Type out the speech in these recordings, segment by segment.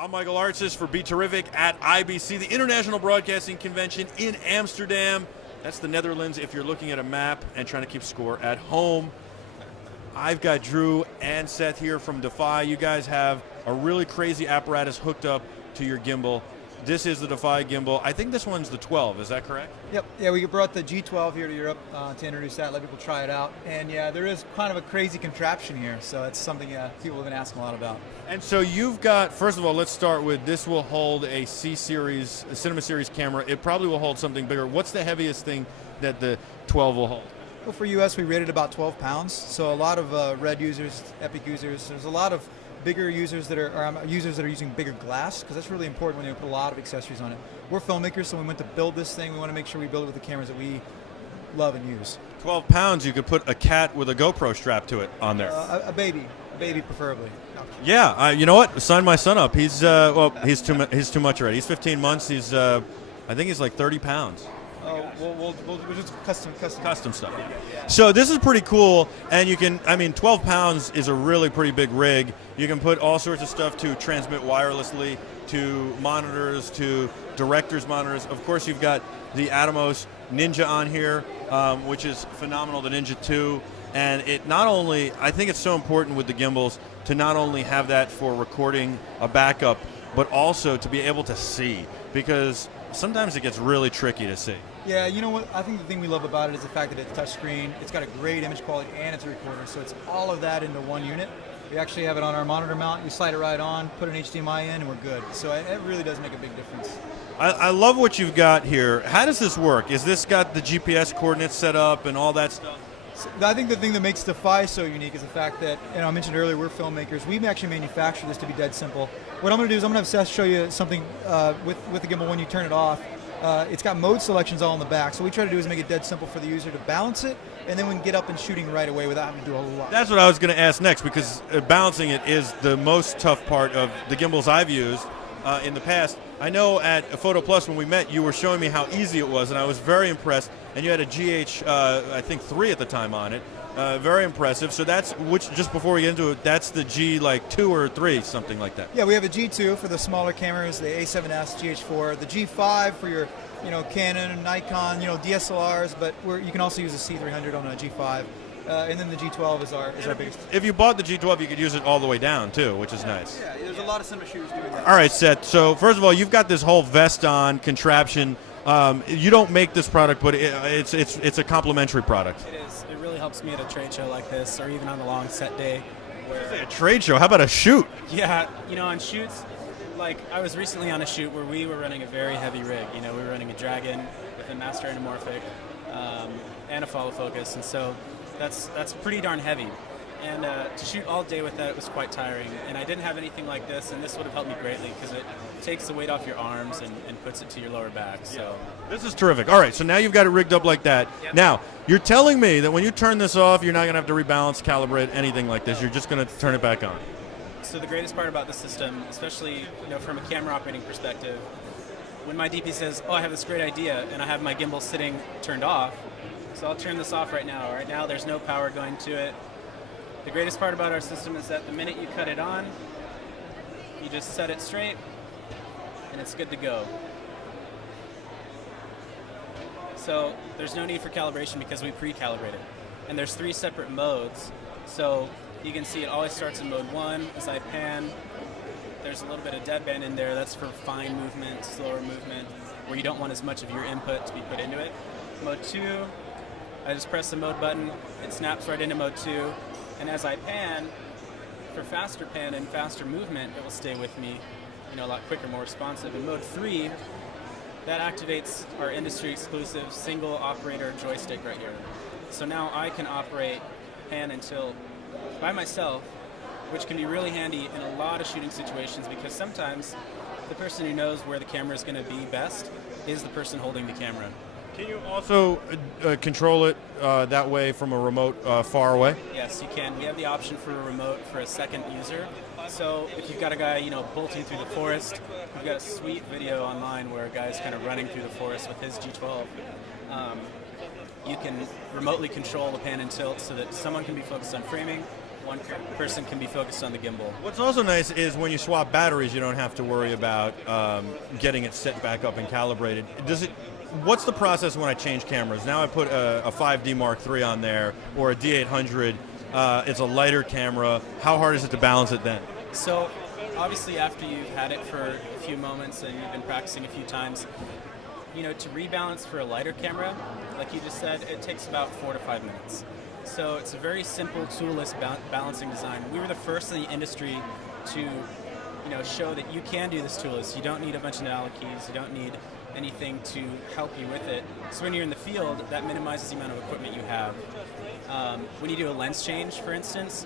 I'm Michael Artsis for BeTerrific at IBC, the International Broadcasting Convention in Amsterdam. That's the Netherlands if you're looking at a map and trying to keep score at home. I've got Drew and Seth here from Defy. You guys have a really crazy apparatus hooked up to your gimbal. This is the Defy gimbal. I think this one's the 12, is that correct? Yep, yeah, we brought the G12 here to Europe to introduce that, let people try it out. And yeah, there is kind of a crazy contraption here, so it's something people have been asking a lot about. And so you've got, first of all, let's start with, this will hold a C-Series, a Cinema Series camera. It probably will hold something bigger. What's the heaviest thing that the 12 will hold? Well, for US, we rated about 12 pounds, so a lot of Red users, Epic users, there's a lot of bigger users that are using bigger glass, because that's really important when you put a lot of accessories on it. We're filmmakers, so when we went to build this thing, we want to make sure we build it with the cameras that we love and use. 12 pounds, you could put a cat with a GoPro strap to it on there. A baby preferably. Yeah, you know what? Sign my son up. He's he's too much already. He's 15 months. He's I think he's like 30 pounds. We'll just Custom stuff. Yeah. So this is pretty cool, and you can, 12 pounds is a really pretty big rig. You can put all sorts of stuff to transmit wirelessly, to monitors, to director's monitors. Of course, you've got the Atomos Ninja on here, which is phenomenal, the Ninja 2. And it not only, I think it's so important with the gimbals to not only have that for recording a backup, but also to be able to see, because sometimes it gets really tricky to see. Yeah, you know what? I think the thing we love about it is the fact that it's touchscreen. It's got a great image quality and it's a recorder, so it's all of that into one unit. We actually have it on our monitor mount. You slide it right on, put an HDMI in, and we're good. So it really does make a big difference. I love what you've got here. How does this work? Is this got the GPS coordinates set up and all that stuff? So I think the thing that makes Defy so unique is the fact that, I mentioned earlier, we're filmmakers. We actually manufacture this to be dead simple. What I'm going to do is I'm going to have Seth show you something with the gimbal when you turn it off. It's got mode selections all in the back, so what we try to do is make it dead simple for the user to balance it, and then we can get up and shooting right away without having to do a lot. That's what I was going to ask next, because balancing it is the most tough part of the gimbals I've used in the past. I know at Photo Plus when we met, you were showing me how easy it was, and I was very impressed. And you had a GH, I think 3 at the time on it. Very impressive. So that's, just before we get into it, that's the G like 2 or 3, something like that. Yeah, we have a G2 for the smaller cameras, the A7S, GH4, the G5 for your, Canon, Nikon, DSLRs, but you can also use a C300 on a G5. And then the G12 is our biggest. If you bought the G12, you could use it all the way down too, which is nice. Yeah, there's a lot of cinema shooters doing that. All right, Seth. So first of all, you've got this whole vest on contraption. You don't make this product, but it's a complimentary product. It is. It really helps me at a trade show like this, or even on a long set day. A trade show? How about a shoot? Yeah, on shoots, like I was recently on a shoot where we were running a very heavy rig. We were running a Dragon with a master anamorphic and a follow focus, and so that's pretty darn heavy. And to shoot all day with that, it was quite tiring. And I didn't have anything like this, and this would have helped me greatly because it takes the weight off your arms and puts it to your lower back. So this is terrific. All right, so now you've got it rigged up like that. Yep. Now, you're telling me that when you turn this off, you're not going to have to rebalance, calibrate, anything like this. You're just going to turn it back on. So the greatest part about the system, especially from a camera operating perspective, when my DP says, "Oh, I have this great idea," and I have my gimbal sitting turned off, so I'll turn this off right now. Right now, there's no power going to it. The greatest part about our system is that the minute you cut it on, you just set it straight, and it's good to go. So there's no need for calibration because we pre-calibrate it. And there's 3 separate modes. So you can see it always starts in mode 1. As I pan, there's a little bit of deadband in there. That's for fine movement, slower movement, where you don't want as much of your input to be put into it. Mode 2, I just press the mode button. It snaps right into mode 2. And as I pan, for faster pan and faster movement, it will stay with me, a lot quicker, more responsive. In mode 3, that activates our industry-exclusive single operator joystick right here. So now I can operate pan and tilt by myself, which can be really handy in a lot of shooting situations because sometimes the person who knows where the camera is going to be best is the person holding the camera. Can you also control it that way from a remote far away? Yes, you can. We have the option for a remote for a second user. So if you've got a guy, bolting through the forest, we've got a sweet video online where a guy's kind of running through the forest with his G12. You can remotely control the pan and tilt so that someone can be focused on framing, one person can be focused on the gimbal. What's also nice is when you swap batteries, you don't have to worry about getting it set back up and calibrated. What's the process when I change cameras? Now I put a 5D Mark III on there, or a D800. It's a lighter camera. How hard is it to balance it then? So obviously after you've had it for a few moments and you've been practicing a few times, to rebalance for a lighter camera, like you just said, it takes about 4 to 5 minutes. So it's a very simple toolless balancing design. We were the first in the industry to show that you can do this toolless. You don't need a bunch of analog keys. You don't need anything to help you with it. So when you're in the field, that minimizes the amount of equipment you have. When you do a lens change, for instance,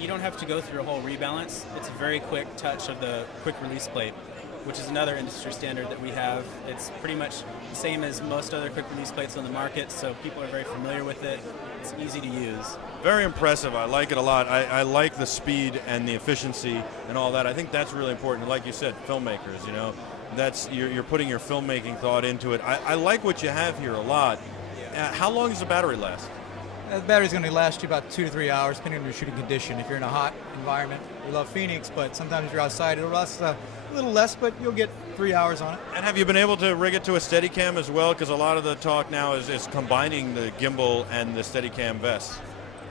you don't have to go through a whole rebalance. It's a very quick touch of the quick release plate, which is another industry standard that we have. It's pretty much the same as most other quick release plates on the market, so people are very familiar with it. It's easy to use. Very impressive. I like it a lot. I like the speed and the efficiency and all that. I think that's really important. Like you said, filmmakers, you're putting your filmmaking thought into it. I like what you have here a lot. How long does the battery last? The battery's going to last you about 2 to 3 hours, depending on your shooting condition. If you're in a hot environment, we love Phoenix, but sometimes if you're outside, it'll last a little less, but you'll get 3 hours on it. And have you been able to rig it to a Steadicam as well? Because a lot of the talk now is combining the gimbal and the Steadicam vest.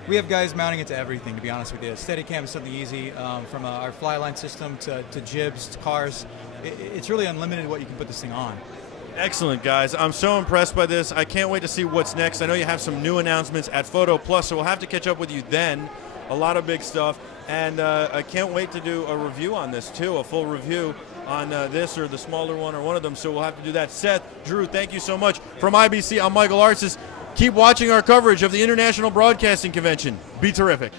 We have guys mounting it to everything, to be honest with you. Steadicam is something easy, from our flyline system to jibs to cars. It's really unlimited what you can put this thing on. Excellent, guys. I'm so impressed by this. I can't wait to see what's next. I know you have some new announcements at Photo Plus, so we'll have to catch up with you then. A lot of big stuff. And I can't wait to do a review on this, too, a full review on this or the smaller one or one of them. So we'll have to do that. Seth, Drew, thank you so much. From IBC, I'm Michael Artsis. Keep watching our coverage of the International Broadcasting Convention. Be terrific.